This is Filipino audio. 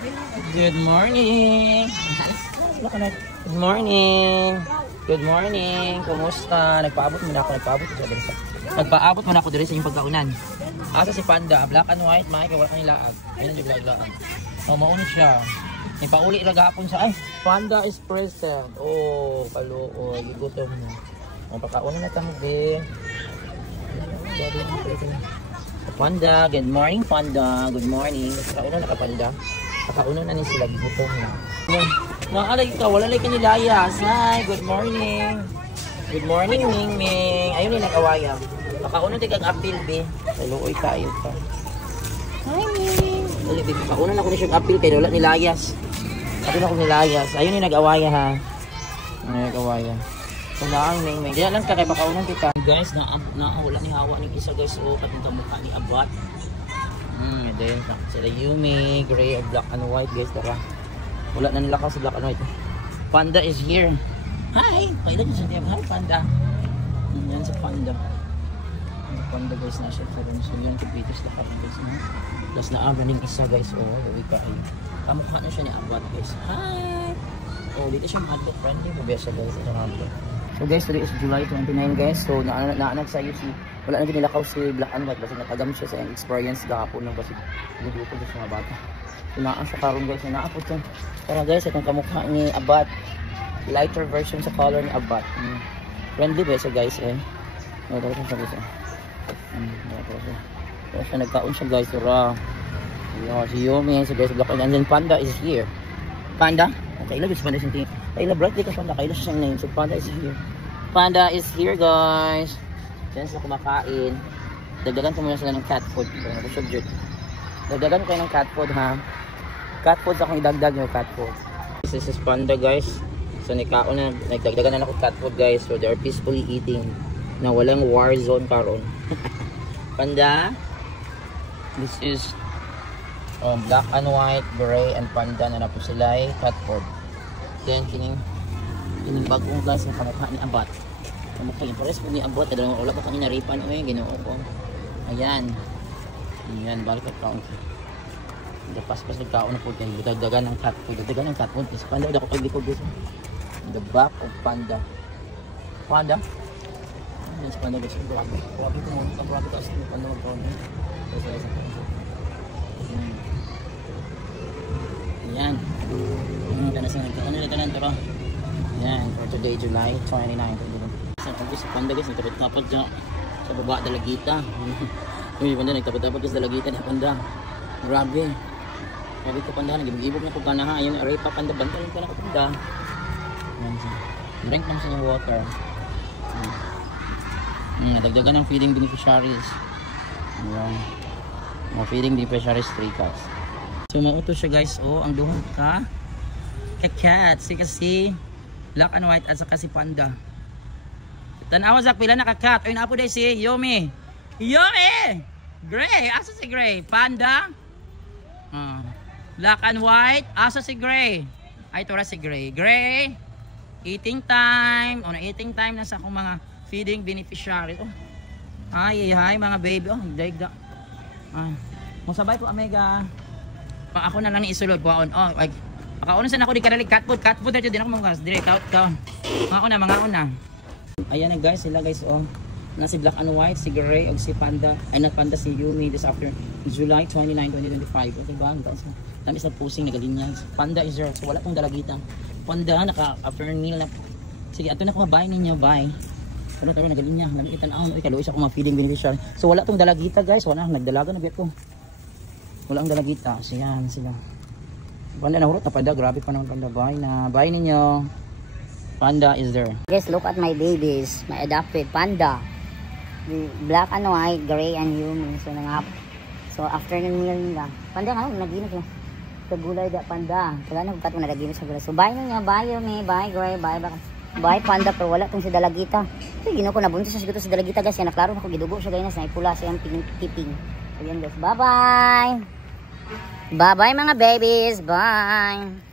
Good morning. Good morning. Good morning. Kumusta? Nagpaabot muna ako diri sa inyong pagkaunan. Asa si Panda, black and white, may wala kang ilaag. Ayun ang ilaag. Oh, maunit siya. Ipauli ra gapon sa ay, Panda is present. Oh, kaluoy, gutom mo. Oh, pagkaunan na tamo din. Panda, good morning Panda. Good morning. Pagkaunan na ka Panda. Pagkaunan na ni sila gutom na. Naalay ka, wala lay kanilayas. Hi, good morning. Good morning, Ming Ming. Ayun yung nag-awayang. Pagkaunan din kang appeal, be. Kaluoy tayo ka. Hi, Ming. Pagkaunan ako na siyang appeal kayo. Wala nilayas. Ayun ako nilayas. Ayun yung nag-awaya ha. Ayun nag-awaya. So naang Ming Ming. Kaya lang ka kay pagkaunan kita. Guys, wala ni hawa ng isa guys. O, katong mukha ni Abat. Then, sila Yumi, gray, black and white guys. Tara. Wala na nila ka sa black and white. Panda is here. Hi! Kailan yung sabi? Hi, Panda. Yan sa Panda. Panda guys na siya. So yun, kapitis na karin guys. Plus na abaning isa guys. Oh, huwi ka ay. Kamukha na siya ni Abat guys. Hi! Oh, dito siya hotdog friendly. Mabesa guys. Ito hotdog. So guys, today is July 29 guys. So naanak sa iyo si wala na ginilakaw si black and white kasi natagam siya sa experience gahapon ng basi dito sa mga bata. So naan siya karon guys, naapot siya. Para guys, itong kamukha ni Abat. Lighter version sa color ni Abat. Friendly ba siya guys eh. Ito siya guys. Ito siya nagkaon siya guys. Tura. Si Yumi, si guys black and then Panda is here. Panda? Okay, love is Panda sinti. Kailan birthday ka Panda, kailan siya name. So Panda is here. Panda is here guys. Diyan sila kumakain. Dagdagan ko muna sila ng cat food. Dagdagan ko ng cat food ha. Cat food sa akong idagdag yung cat food. This is Panda guys. So nagkaon na, nagdagdagan na ako cat food guys. So they are peacefully eating. Na walang war zone karon. Panda. This is black and white, gray and Panda na po sila ay cat food. Then kining bagong guys na kamukha ni Abat. Kamukha yung pares po ni Abat. Wala pa kang inaripan. Uy, ginoo ko. Ayan. Ayan, balik at kaon. Paspas nagkaon na po kayo. Dagdagan ng cat food. Dagdagan ng cat food. Is Panda. Dako pag likod guys. The back of Panda. Panda. Ayan si Panda guys. Grabe ko muna. Grabe ko as Panda magkaon. Ayan. Ano nito lang ito? Ayan. For today, July 29. Sa Panda guys. Nagtapad-tapad dyan. Sa baba dalagita. Uy, Panda. Nagtapad-tapad guys dalagita ni Panda. Grabe. Sabi ko Panda. Nagibig-ibog na ko ka na ha. Ayun. Aray pa Panda. Bantayin ka na ko Panda. Ayan siya. Drink lang siya yung water. Dagdagan ng feeding beneficiaries. Ayan. Mga feeding beneficiaries 3 cats. So mauto siya guys. Oh, ang duhon ka. Kakat. Kasi black and white at saka si Panda. Tanawa sa pila na kakat. Ayun apo day si Yumi. Yumi! Gray. Asa si Gray? Panda. Black and white. Asa si Gray? Ay, ito si Gray. Gray. Eating time. O na eating time na sa akong mga feeding beneficiaries. Oh. Ay, hi mga baby. Oh, daigda. Musabay po Omega. Pa ako na lang ni isulod po on. Oh, like pakauna sa nako di kadalig cat food na jud din ako mga dire count. Mga una. Ayan na guys, sila guys oh. Na si black and white, si Gray ug si Panda. Ay na Panda si Yumi this after July 29, 2025. Okay ba? Dami sa pusing nagalinya. Panda is there. So wala tong dalagita. Panda naka after meal na. Sige, ato na ko mabay ninyo, bye. Ano tayo nagalinya, namitan ako, ikaluoy sa akong feeding beneficiary. So wala tong dalagita guys, wala nagdalaga na biyak ko. Wala ang dalagita. So yan sila. Panda na hurot na Panda. Grabe pa naman Panda. Bye na. Bye ninyo. Panda is there. Guys, look at my babies. My adopted Panda. Black and white, gray and Yumi. So after ng meal nila. Panda nga, naginip na. Sa gulay da Panda. Wala na kung na naginip sa gulay. So bye ninyo. Bye Yumi. Bye Gray. Bye. Bye Panda. Pero wala itong si dalagita. So gino ko nabuntos na siguro si dalagita guys. Yan naklaro na ko gidugo siya ganyan. Sa ipula siyang tiping. So yan guys. Bye bye. Bye-bye mga babies. Bye.